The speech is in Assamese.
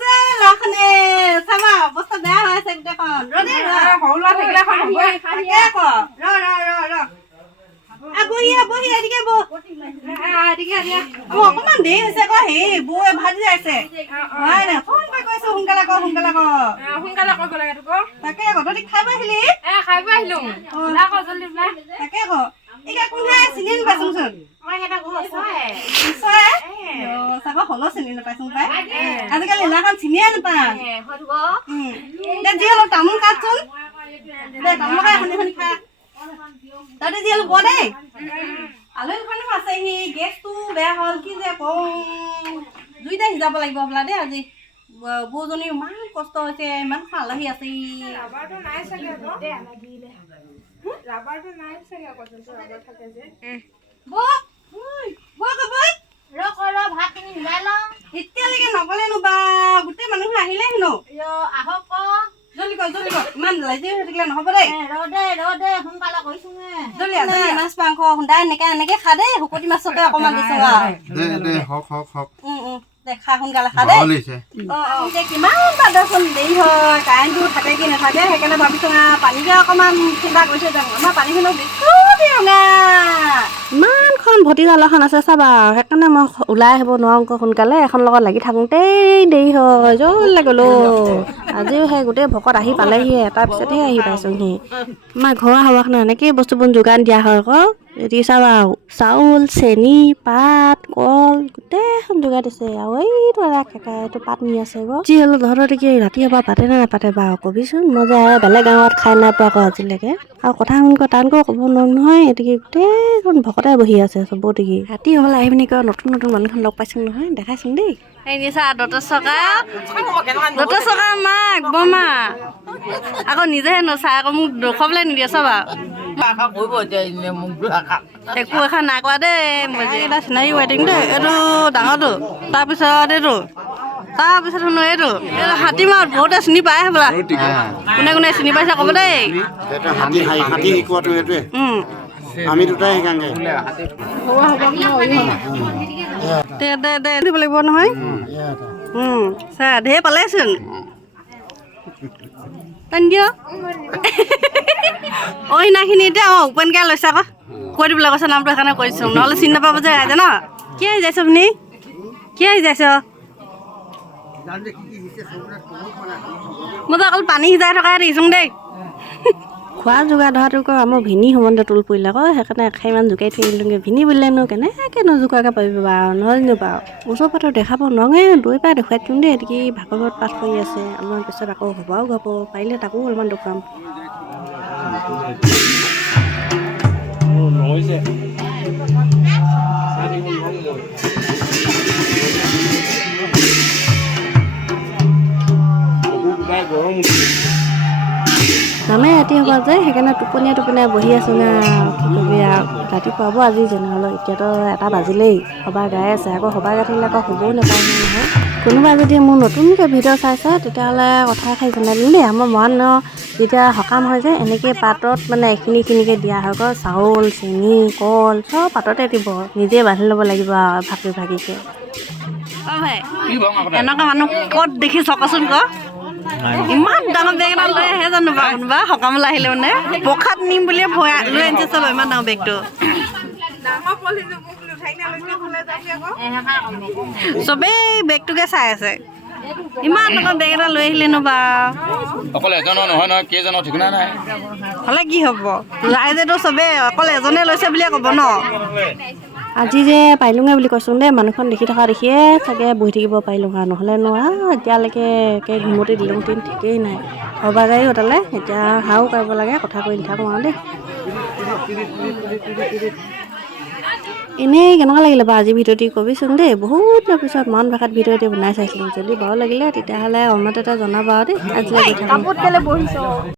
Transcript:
হৈছে লাখনে চাবা অৱস্থা বেয়া হৈ আছে গোটেইখন ৰদে সৰু ল'ৰা থাকিলে এখন হ'বই। তাকে আকৌ বহি এদিকে বহ অকমান দেৰি হৈছে আকৌ হেৰি বৌয়ে ভাজি যাইছে হয় নাই ফোন কৰি কৈছো সোনকালে কৰ সোনকালে কৰিব লাগে তোক। তাকে আকৌ তহঁতি খাই বৈ আহিলি খাই বৈ আহিলো জলদি ওলাই। তাকে আকৌ এতিয়া কোনে চিনি নাপাইছোচোন চাবা হলেও চিনি নাপাইছোন পাই আজিকালি এলাখন চিনিয়ে নাপায় এতিয়া যি অলপ তামোল কাটচোন দে তামোল খাই শুনি শুনি খা তহঁতি যি অলপ ব দেই আলহীখনো আছেহি গেছটো বেয়া হ'ল কি যে কওঁ দুইটা সিজাব লাগিব বোলা দেই আজি বৌজনী ইমান কষ্ট হৈছে ইমান আলহী আছে ৰাবাৰটো নাই চাগে ৰাবাৰটো নাই চাগে আকৌ ৰাবাৰ থাকে যে এতিয়ালৈকে নগলেনো বা গোটেই মানুহ আহিলে হেনো আহক জলদি কৰ ইমান লাজি হৈ থাকিলে নহ'ব দেই ৰদে সোনকালে কৈছো মাছ মাংস খুন্দাই এনেকে খা দেই শুকতি মাছকে অকমান দিছো খা সোনকালে খা দেই এতিয়া কিমান বাদচোন দেৰি হয় কাৰেণ্টটো থাকে কি নাথাকে সেইকাৰণে ভাবিছো পানীকে অকমান চিন্তা কৰিছো আমাৰ পানীখিনি বিস্কুটি ৰঙা ইমানখন ভতিজালখন আছে চাবা সেইকাৰণে মই ওলাই আহিব নোৱাৰো আকৌ সোনকালে এখন লগত লাগি থাকোঁতেই দেৰি হয় জলদি গ'লো আজিও সেই গোটেই ভকত আহি পালেহিয়ে তাৰপিছতহে আহি পাইছোহি আমাৰ ঘৰৰ হাৱাখনে এনেকেই বস্তুবোৰ যোগান দিয়া হয় আকৌ এতিয়া চাবা চাউল চেনি পাত কল গোটেইখন যোগাৰ দিছে আৰু এইটো এটা কেকাইটো পাত নি আছে আকৌ যি হ'লেও তহঁতৰ কি ৰাতি এবাৰ পাতে নে নাপাতে বাৰু কবিচোন মই যে বেলেগ গাঁৱত খাই নাই পোৱা আকৌ আজিলৈকে আৰু কথা শুনকৈ টানকৈ ক'ব নোৱাৰো নহয় এতিকি গোটেইখন ভকতে বহি আছে চব দেখি ৰাতি হ'লে আহি পিনি কয় নতুন মানুহখন লগ পাইছো নহয় দেখাইছোন দেই এই নিচা দতৰ চকা মাক বমা আকৌ নিজেহে নচাই আকৌ মোক দেখুৱাবলৈ নিদিয়ে চাবা একো এখন নাই কোৱা দেই এটা চিনাকি ৱেটিং দেই এইটো ডাঙৰটো তাৰপিছত শুনো এইটো হাতীমাত বহুতে চিনি পায় হ'বলা কোনে চিনি পাইছে ক'ব দেই আমি দুটাই শিকাংগে দে দিব লাগিব নহয় ছাৰ ঢেৰ পালেচোন দিয় সিনাখিনি এতিয়া ওপেনকৈ লৈছে আকৌ কৈ দিবলৈ কৈছে নামটো সেইকাৰণে কৈছোঁ নহ'লে চিনি নাপাব যে ৰাইজে ন কি আহি যাইছ আপুনি কি আহি যাইছ মই অকল পানী সিজাই থকা দেখিছোং দেই খোৱা যোগাৰ ধৰাটো আকৌ আমাৰ ভিনী সম্বন্ধে তোল পৰিলে আকৌ সেইকাৰণে এখাই ইমান জোকাই থৈ আহিলোঁগৈ ভিনী বুলিলেনো কেনেকৈনো জোকাকৈ পাৰিব বাৰু নহ'লেনো বাৰু ওচৰ পাতৰ দেখাব নঙে দৈ পৰা দেখুৱাই দিওঁ দেই এতিকি ভাগৱত পাঠ কৰি আছে অলপমান পিছত আকৌ হ'বাও গাব পাৰিলে তাকো অলপমান দেখুৱাম নামে ৰাতি হ'ব যে সেইকাৰণে টোপনীয়াই বহি আছোঁ না কি কবি আৰু ৰাতিপুৱা হ'ব আজি যেনেহ'লেও এতিয়াতো 1 বাজিলেই সবাই গাই আছে আকৌ সবাই গাই থাকিলে আকৌ হ'বও নাপায় নহয় কোনোবাই যদি মোৰ নতুনকৈ ভিডিঅ' চাইছে তেতিয়াহ'লে কথা এষাৰি জনাই দিম দেই আমাৰ মৰাণ যেতিয়া সকাম হয় যে এনেকৈ পাতত মানে এইখিনিকে দিয়া হয় আকৌ চাউল চেনি কল চব পাততে দিব নিজে বান্ধি ল'ব লাগিব আৰু ভাগিকৈ ভাই এনেকুৱা মানুহ ক'ত দেখিছ কচোন ইমান ডাঙৰ বেগ এটা লৈ আহে জানো বাৰু কোনোবা সকামলৈ আহিলে মানে প্ৰসাদ নিম বুলিয়ে লৈ আনিছে চব ইমান ডাঙৰ বেগটো চবেই বেগটোকে চাই আছে ইমান ডাঙৰ বেগ এটা লৈ আহিলেনো বা অকল এজনৰ নহয় কেইজনৰ ঠিকনা নাই হ'লে কি হ'ব ৰাইজেতো চবেই অকল এজনে লৈছে বুলিয়ে ক'ব ন আজি যে পাৰিলোঙে বুলি কৈছোঁ দেই মানুহখন দেখি থকা দেখিয়ে চাগে বহি থাকিব পাৰিলোঁ নহ'লে এতিয়ালৈকে একে ঘুমতি দিলোঁ ঠিকেই নাই সবা গাড়ী উঠালে এতিয়া হাও কৰিব লাগে কথা কৈ নাথাকোঁ আৰু দেই এনেই কেনেকুৱা লাগিলে বাৰু আজি ভিডিঅ'টি কবিচোন দেই বহুত দিনৰ পিছত মন ভাষাত ভিডিঅ'টি বনাই চাইছিলোঁ যদি বাৰু লাগিলে তেতিয়াহ'লে কমেণ্ট এটা জনাবা আৰু দেই আজিলৈ গৈ থাকোঁ